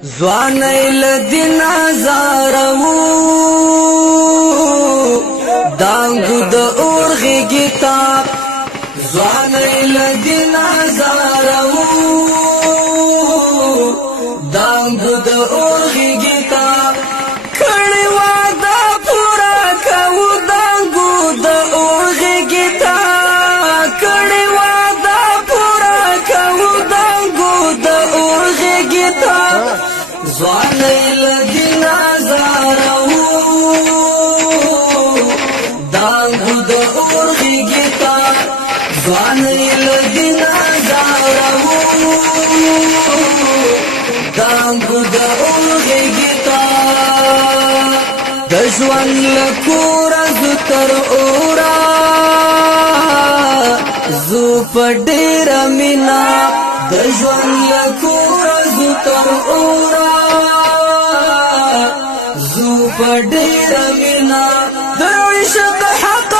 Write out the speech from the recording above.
زواني لدينا زارو دانگو دا اورغی گیتا زواني لدينا زارو دانگو دا اورغی گیتا کڑی وادا پورا کهو دانگو دا اورغی گیتا کڑی وادا پورا کهو دانگو دا اورغی گیتا زواني لدينا زارو دانگو دا اورغی گیتا زواني لدينا زارو دانگو دا اورغی گیتا دجوان لکورا زتر اورا زو پدیر مینا دجوان لکورا زتر اورا زو پدیر مینا درویش د حق